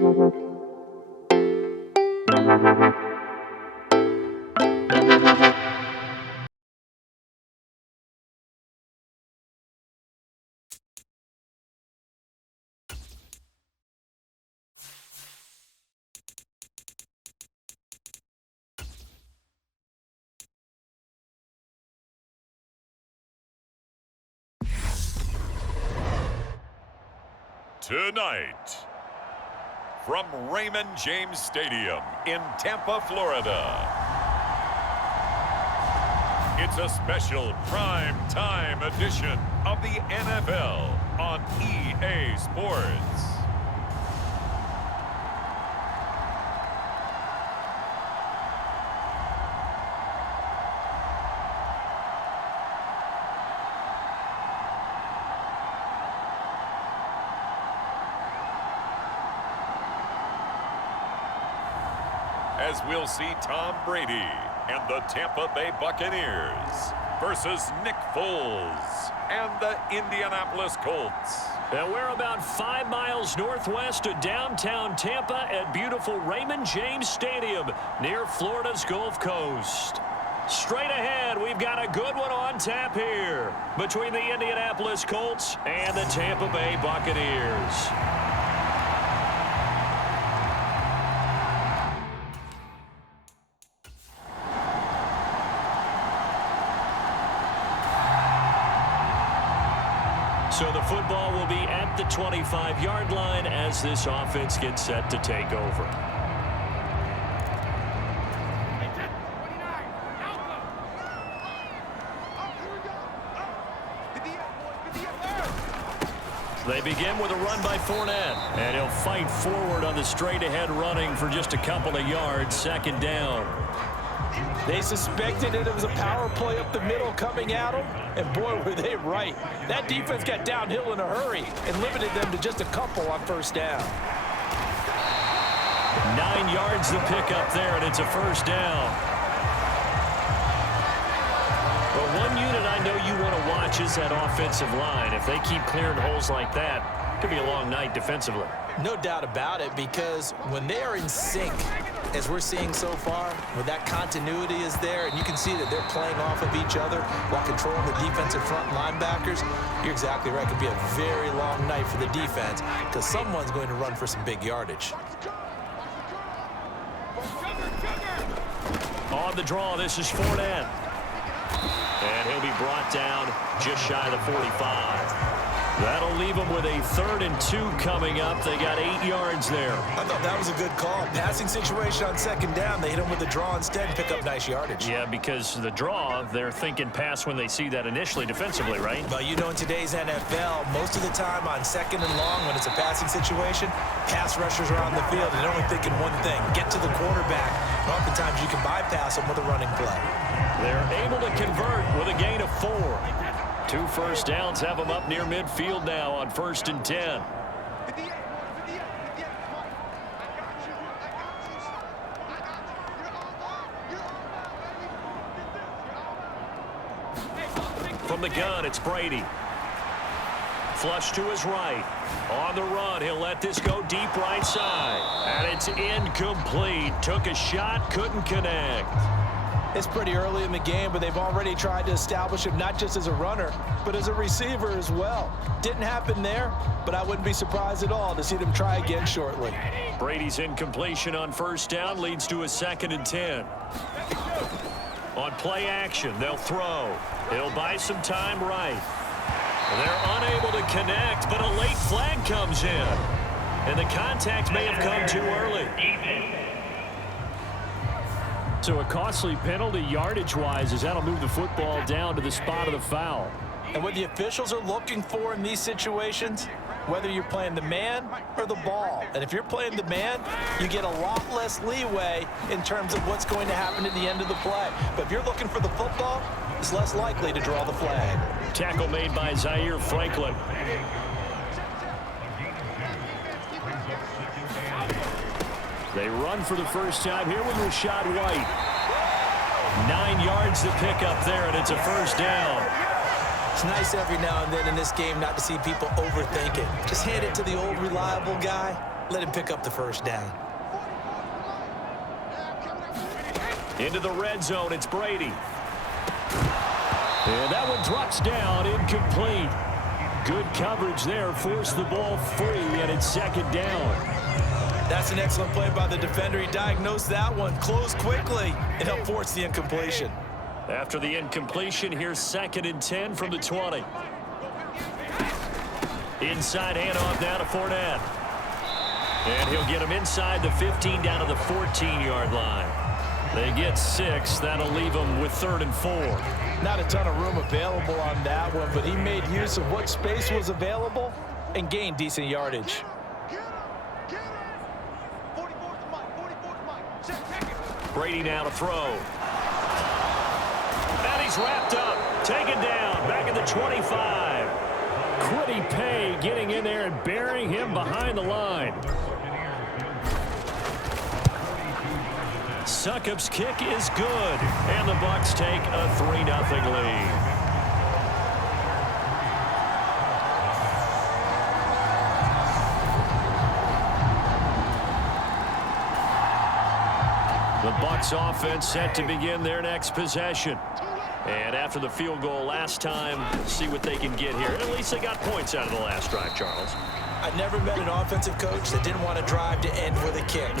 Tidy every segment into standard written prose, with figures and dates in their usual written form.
Tonight, from Raymond James Stadium in Tampa, Florida, it's a special prime time edition of the NFL on EA Sports. As we'll see Tom Brady and the Tampa Bay Buccaneers versus Nick Foles and the Indianapolis Colts. And we're about 5 miles northwest of downtown Tampa at beautiful Raymond James Stadium near Florida's Gulf Coast. Straight ahead, we've got a good one on tap here between the Indianapolis Colts and the Tampa Bay Buccaneers. So the football will be at the 25-yard line as this offense gets set to take over. They begin with a run by Fournette, and he'll fight forward on the straight-ahead running for just a couple of yards, second down. They suspected that it was a power play up the middle coming at them, and boy, were they right. That defense got downhill in a hurry and limited them to just a couple on first down. 9 yards to pick up there, and it's a first down. Well, one unit I know you want to watch is that offensive line. If they keep clearing holes like that, it could be a long night defensively. No doubt about it, because when they are in sync, as we're seeing so far, when that continuity is there, and you can see that they're playing off of each other while controlling the defensive front linebackers, you're exactly right. It could be a very long night for the defense because someone's going to run for some big yardage. On the draw, this is Fournette. And he'll be brought down just shy of the 45. That'll leave them with a 3rd and 2 coming up. They got 8 yards there. I thought that was a good call. Passing situation on second down. They hit him with the draw instead and pick up nice yardage. Yeah, because the draw, they're thinking pass when they see that initially defensively, right? Well, you know, in today's NFL, most of the time on second and long when it's a passing situation, pass rushers are on the field and they're only thinking one thing, get to the quarterback. And oftentimes you can bypass them with a running play. They're able to convert with a gain of 4. 2 first downs have them up near midfield now on 1st and 10. From the gun, it's Brady. Flush to his right. On the run, he'll let this go deep right side. And it's incomplete. Took a shot, couldn't connect. It's pretty early in the game, but they've already tried to establish him not just as a runner, but as a receiver as well. Didn't happen there, but I wouldn't be surprised at all to see them try again shortly. Brady's incompletion on first down leads to a 2nd and 10. On play action, they'll throw. He'll buy some time right. They're unable to connect, but a late flag comes in. And the contact may have come too early. So a costly penalty yardage-wise as that'll move the football down to the spot of the foul. And what the officials are looking for in these situations, whether you're playing the man or the ball. And if you're playing the man, you get a lot less leeway in terms of what's going to happen at the end of the play. But if you're looking for the football, it's less likely to draw the flag. Tackle made by Zaire Franklin. They run for the first time here with Rachaad White. 9 yards to pick up there, and it's a first down. It's nice every now and then in this game not to see people overthink it. Just hand it to the old reliable guy, let him pick up the first down. Into the red zone, it's Brady. And that one drops down, incomplete. Good coverage there, forced the ball free, and it's second down. That's an excellent play by the defender. He diagnosed that one, closed quickly, and helped force the incompletion. After the incompletion, here's 2nd and 10 from the 20. Inside handoff now to Fournette. And he'll get him inside the 15 down to the 14-yard line. They get 6. That'll leave them with 3rd and 4. Not a ton of room available on that one, but he made use of what space was available and gained decent yardage. Brady now to throw. And he's wrapped up. Taken down. Back at the 25. Quiddy Pay getting in there and burying him behind the line. Succop's kick is good, and the Bucs take a 3-0 lead. The Bucs offense set to begin their next possession. And after the field goal last time, see what they can get here. At least they got points out of the last drive, Charles. I never met an offensive coach that didn't want to drive to end with a kick.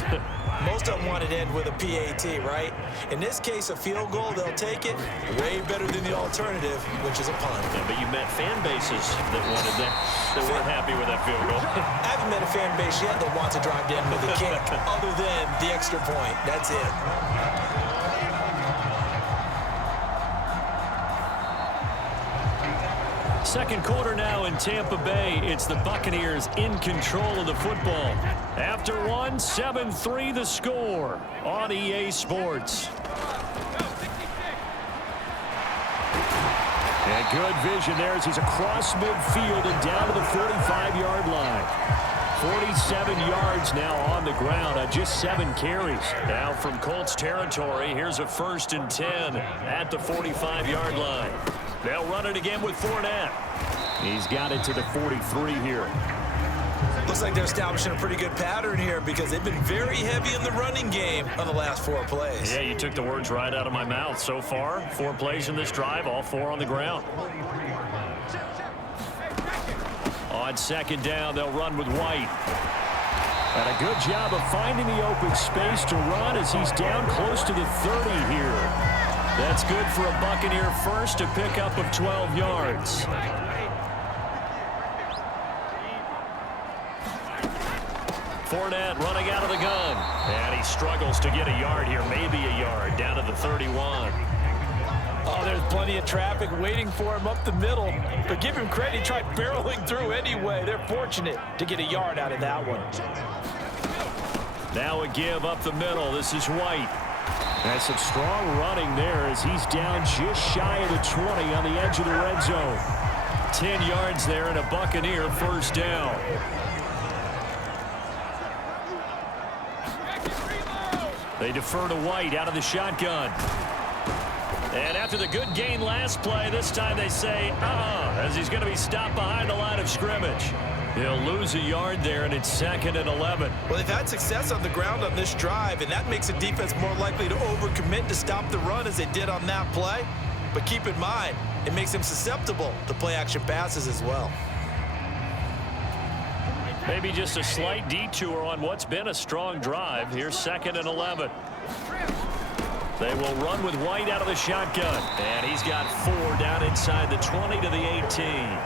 Most of them wanted to end with a PAT, right? In this case, a field goal, they'll take it. Way better than the alternative, which is a punt. Yeah, but you met fan bases that wanted that, that weren't happy with that field goal. I haven't met a fan base yet that wants to drive to end with a kick, other than the extra point. That's it. Second quarter now in Tampa Bay. It's the Buccaneers in control of the football. After one, 7-3 the score on EA Sports. And good vision there as he's across midfield and down to the 45-yard line. 47 yards now on the ground on just 7 carries. Now from Colts territory, here's a 1st and 10 at the 45-yard line. They'll run it again with Fournette. He's got it to the 43 here. Looks like they're establishing a pretty good pattern here because they've been very heavy in the running game on the last 4 plays. Yeah, you took the words right out of my mouth. So far, 4 plays in this drive, all 4 on the ground. On 2nd down, they'll run with White. And a good job of finding the open space to run as he's down close to the 30 here. That's good for a Buccaneer first, to pick up of 12 yards. Fournette running out of the gun. And he struggles to get a yard here, maybe a yard, down to the 31. Oh, there's plenty of traffic waiting for him up the middle. But give him credit, he tried barreling through anyway. They're fortunate to get a yard out of that one. Now a give up the middle. This is White. That's some strong running there as he's down just shy of the 20 on the edge of the red zone. 10 yards there and a Buccaneer 1st down. They defer to White out of the shotgun. And after the good gain last play, this time they say, as he's going to be stopped behind the line of scrimmage. He'll lose a yard there, and it's 2nd and 11. Well, they've had success on the ground on this drive, and that makes the defense more likely to overcommit to stop the run as they did on that play. But keep in mind, it makes them susceptible to play-action passes as well. Maybe just a slight detour on what's been a strong drive. Here's 2nd and 11. They will run with White out of the shotgun. And he's got 4 down inside the 20 to the 18.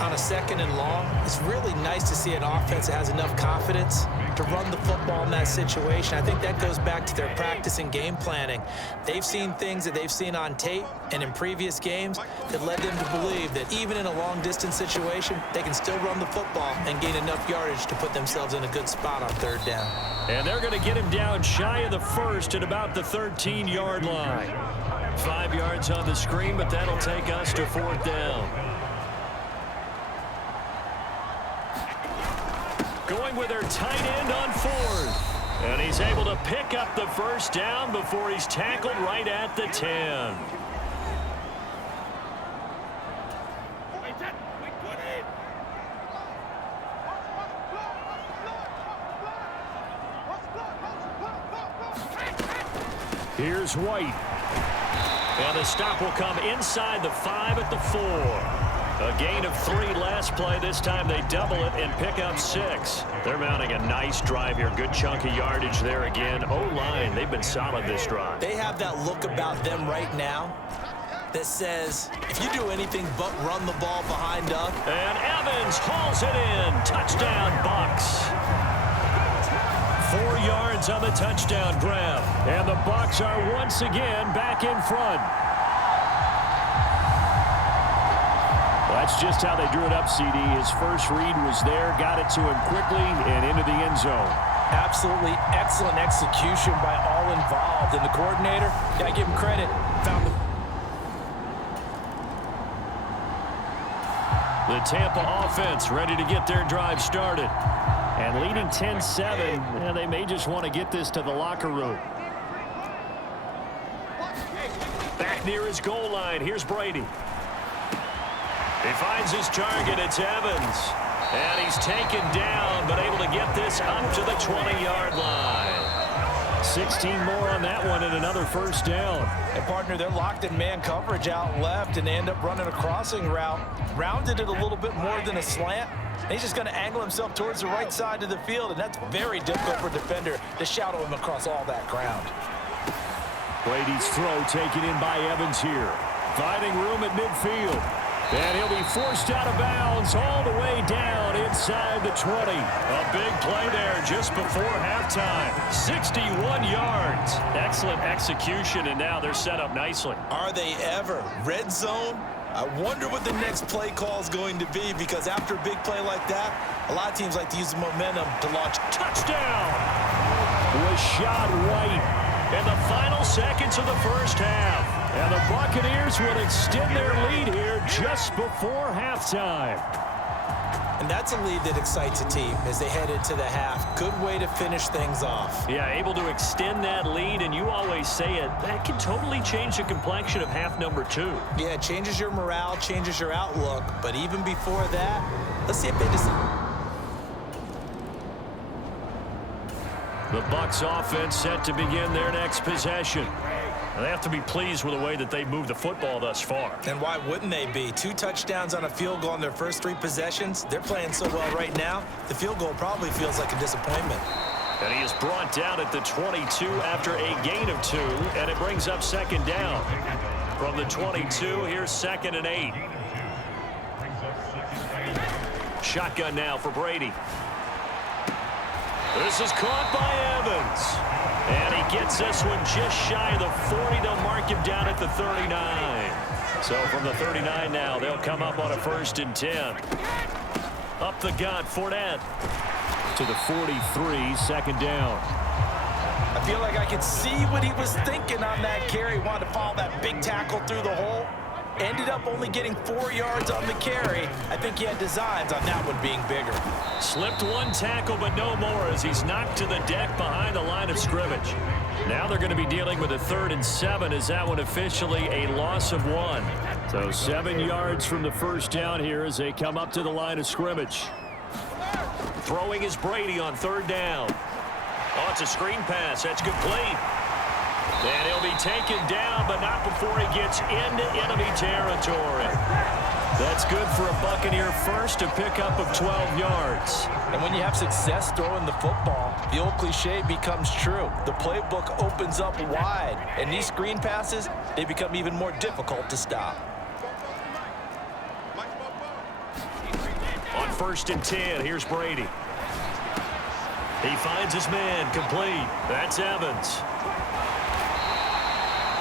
On a 2nd and long, it's really nice to see an offense that has enough confidence to run the football in that situation. I think that goes back to their practice and game planning. They've seen things that they've seen on tape and in previous games that led them to believe that even in a long-distance situation, they can still run the football and gain enough yardage to put themselves in a good spot on 3rd down. And they're going to get him down shy of the 1st at about the 13-yard line. 5 yards on the screen, but that'll take us to 4th down. Going with their tight end on 4th. And he's able to pick up the 1st down before he's tackled right at the 10. Here's White. And the stop will come inside the 5 at the 4. A gain of 3 last play. This time they double it and pick up 6. They're mounting a nice drive here. Good chunk of yardage there again. O-line, they've been solid this drive. They have that look about them right now that says, if you do anything but run the ball behind us. And Evans hauls it in. Touchdown, Bucs. 4 yards on the touchdown grab. And the Bucs are once again back in front. That's just how they drew it up, CD. His first read was there, got it to him quickly, and into the end zone. Absolutely excellent execution by all involved. And the coordinator, got to give him credit, found the Tampa offense ready to get their drive started. And leading 10-7, they may just want to get this to the locker room. Back near his goal line, here's Brady. He finds his target, it's Evans. And he's taken down, but able to get this up to the 20-yard line. 16 more on that one and another first down. And, partner, they're locked in man coverage out left, and they end up running a crossing route. Rounded it a little bit more than a slant. And he's just going to angle himself towards the right side of the field, and that's very difficult for a defender to shadow him across all that ground. Brady's throw taken in by Evans here. Finding room at midfield. And he'll be forced out of bounds all the way down inside the 20. A big play there just before halftime. 61 yards. Excellent execution, and now they're set up nicely. Are they ever? Red zone? I wonder what the next play call is going to be, because after a big play like that, a lot of teams like to use the momentum to launch. Touchdown! Rashad White in the final seconds of the first half. And the Buccaneers will extend their lead here just before halftime. And that's a lead that excites a team as they head into the half. Good way to finish things off. Yeah, able to extend that lead, and you always say it, that can totally change the complexion of half number 2. Yeah, it changes your morale, changes your outlook. But even before that, let's see if they decide. The Bucs offense set to begin their next possession. They have to be pleased with the way that they've moved the football thus far. And why wouldn't they be? 2 touchdowns on a field goal in their first 3 possessions. They're playing so well right now, the field goal probably feels like a disappointment. And he is brought down at the 22 after a gain of 2, and it brings up second down. From the 22, here's 2nd and 8. Shotgun now for Brady. This is caught by Evans. And he gets this one just shy of the 40. They'll mark him down at the 39. So from the 39 now, they'll come up on a 1st and 10. Up the gut, Fournette. To the 43, second down. I feel like I could see what he was thinking on that carry. Wanted to follow that big tackle through the hole. Ended up only getting 4 yards on the carry. I think he had designs on that one being bigger. Slipped 1 tackle, but no more as he's knocked to the deck behind the line of scrimmage. Now they're going to be dealing with a 3rd and 7 as that one officially a loss of 1. So 7 yards from the first down here as they come up to the line of scrimmage. Throwing is Brady on 3rd down. Oh, it's a screen pass. That's complete. And he'll be taken down, but not before he gets into enemy territory. That's good for a Buccaneer first, a pickup of 12 yards. And when you have success throwing the football, the old cliche becomes true. The playbook opens up wide, and these screen passes, they become even more difficult to stop. On 1st and 10, here's Brady. He finds his man, complete. That's Evans.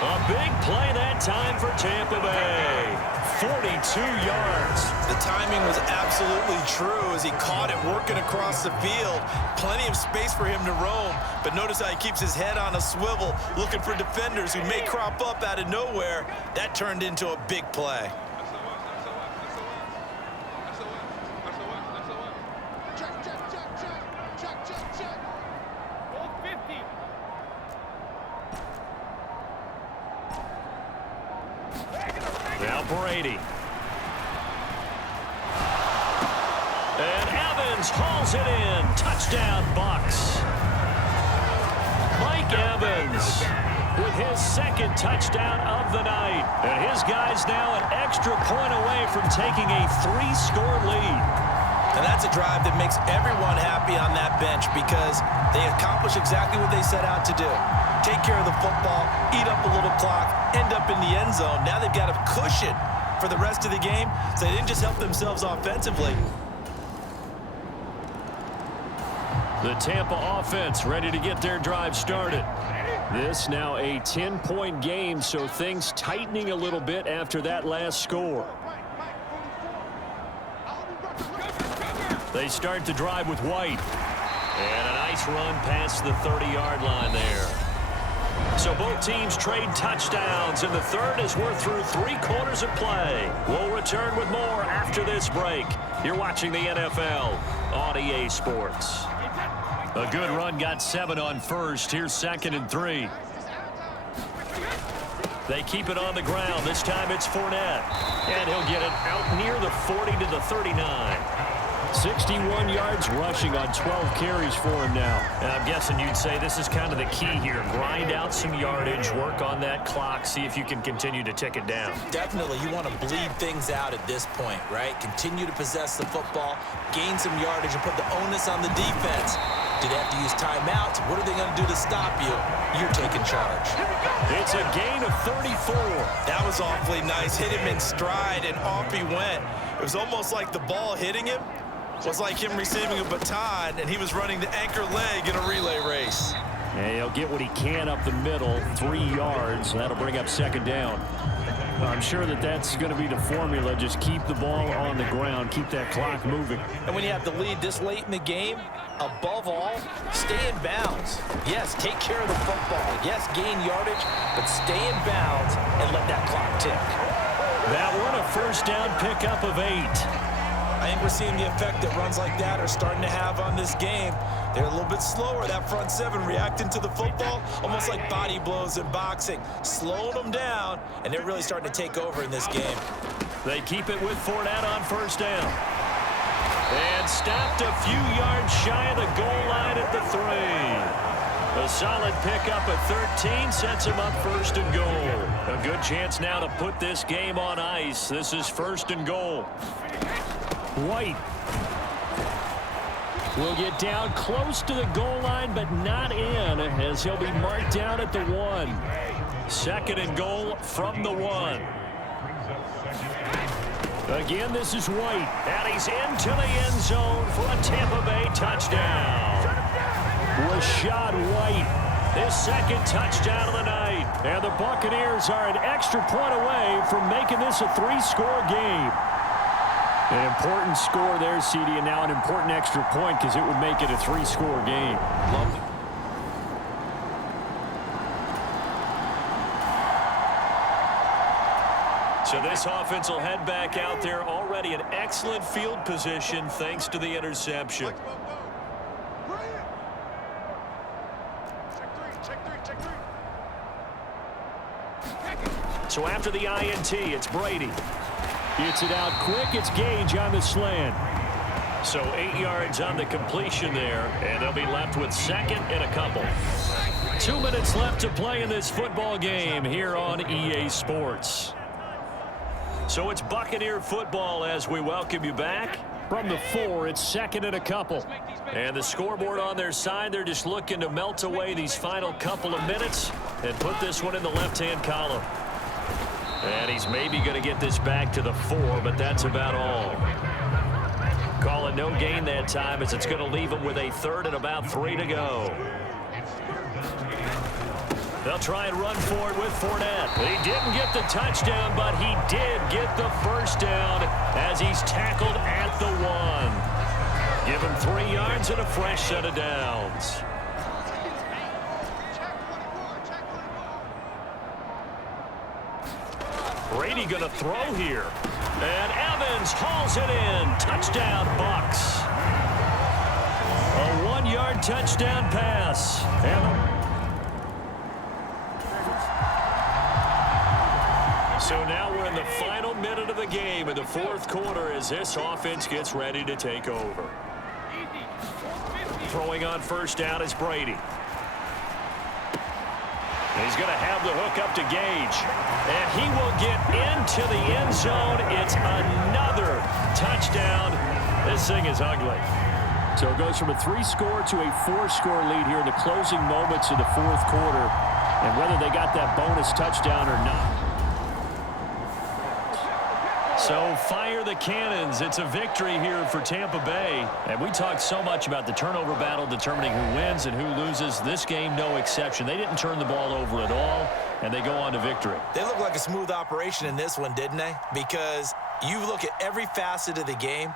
A big play that time for Tampa Bay. 42 yards. The timing was absolutely true as he caught it working across the field. Plenty of space for him to roam, but notice how he keeps his head on a swivel looking for defenders who may crop up out of nowhere. That turned into a big play. Now Brady. And Evans hauls it in. Touchdown, Bucs. Mike Evans with his second touchdown of the night. And his guys now an extra point away from taking a 3-score lead. And that's a drive that makes everyone happy on that bench because they accomplish exactly what they set out to do. Take care of the football, eat up a little clock, end up in the end zone. Now they've got a cushion for the rest of the game, so they didn't just help themselves offensively. The Tampa offense ready to get their drive started. This now a 10-point game, so things tightening a little bit after that last score. They start the drive with White. And a nice run past the 30-yard line there. So both teams trade touchdowns in the third as we're through 3 quarters of play. We'll return with more after this break. You're watching the NFL on EA Sports. A good run got 7 on first. Here's 2nd and 3. They keep it on the ground. This time it's Fournette. And he'll get it out near the 40 to the 39. 61 yards rushing on 12 carries for him now. And I'm guessing you'd say this is kind of the key here. Grind out some yardage, work on that clock, see if you can continue to tick it down. Definitely, you want to bleed things out at this point, right? Continue to possess the football, gain some yardage, and put the onus on the defense. Do they have to use timeouts? What are they going to do to stop you? You're taking charge. It's a gain of 34. That was awfully nice. Hit him in stride, and off he went. It was almost like the ball hitting him was like him receiving a baton, and he was running the anchor leg in a relay race. And he'll get what he can up the middle, 3 yards. That'll bring up 2nd down. I'm sure that's going to be the formula. Just keep the ball on the ground, keep that clock moving. And when you have the lead this late in the game, above all, stay in bounds. Yes, take care of the football. Yes, gain yardage, but stay in bounds and let that clock tick. That one a 1st down pickup of 8. I think we're seeing the effect that runs like that are starting to have on this game. They're a little bit slower, that front 7 reacting to the football, almost like body blows in boxing, slowing them down, and they're really starting to take over in this game. They keep it with Fournette on 1st down. And stopped a few yards shy of the goal line at the 3. A solid pickup at 13 sets him up 1st and goal. A good chance now to put this game on ice. This is 1st and goal. White will get down close to the goal line, but not in, as he'll be marked down at the 1. 2nd and goal from the 1. Again, this is White, and he's into the end zone for a Tampa Bay touchdown. Rashad White, his 2nd touchdown of the night. And the Buccaneers are an extra point away from making this a 3-score game. An important score there, CD, and now an important extra point because it would make it a 3-score game. Love it. So this offense will head back out there, already in excellent field position thanks to the interception. So after the INT, it's Brady. Gets it out quick. It's Gage on the slant. So 8 yards on the completion there, and they'll be left with 2nd and a couple. 2 minutes left to play in this football game here on EA Sports. So it's Buccaneer football as we welcome you back. From the 4, it's 2nd and a couple. And the scoreboard on their side, they're just looking to melt away these final couple of minutes and put this one in the left-hand column. And he's maybe going to get this back to the 4, but that's about all. Calling no gain that time as it's going to leave him with a 3rd and about 3 to go. They'll try and run for it with Fournette. He didn't get the touchdown, but he did get the 1st down as he's tackled at the 1. Give him 3 yards and a fresh set of downs. Brady going to throw here. And Evans hauls it in. Touchdown, Bucs. A 1-yard touchdown pass. So now we're in the final minute of the game in the 4th quarter as this offense gets ready to take over. Throwing on 1st down is Brady. He's going to have the hook up to Gage. And he will get into the end zone. It's another touchdown. This thing is ugly. So it goes from a 3-score to a 4-score lead here in the closing moments of the fourth quarter. And whether they got that bonus touchdown or not. So fire the cannons. It's a victory here for Tampa Bay. And we talked so much about the turnover battle determining who wins and who loses. This game, no exception. They didn't turn the ball over at all, and they go on to victory. They look like a smooth operation in this one, didn't they? Because you look at every facet of the game,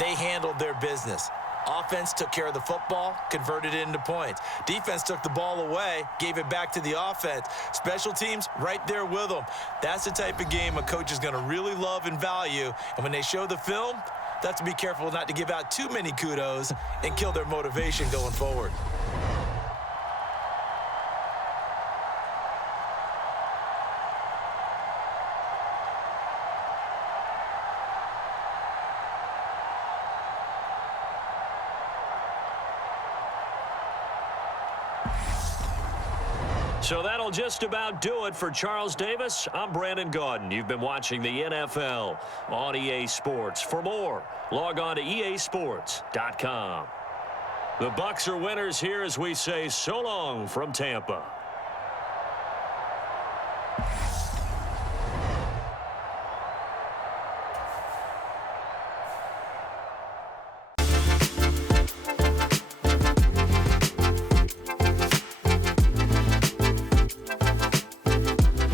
they handled their business. Offense took care of the football, converted it into points. Defense took the ball away, gave it back to the offense. Special teams, right there with them. That's the type of game a coach is going to really love and value. And when they show the film, they have to be careful not to give out too many kudos and kill their motivation going forward. So that'll just about do it for Charles Davis. I'm Brandon Gaudin. You've been watching the NFL on EA Sports. For more, log on to easports.com. The Bucs are winners here as we say so long from Tampa.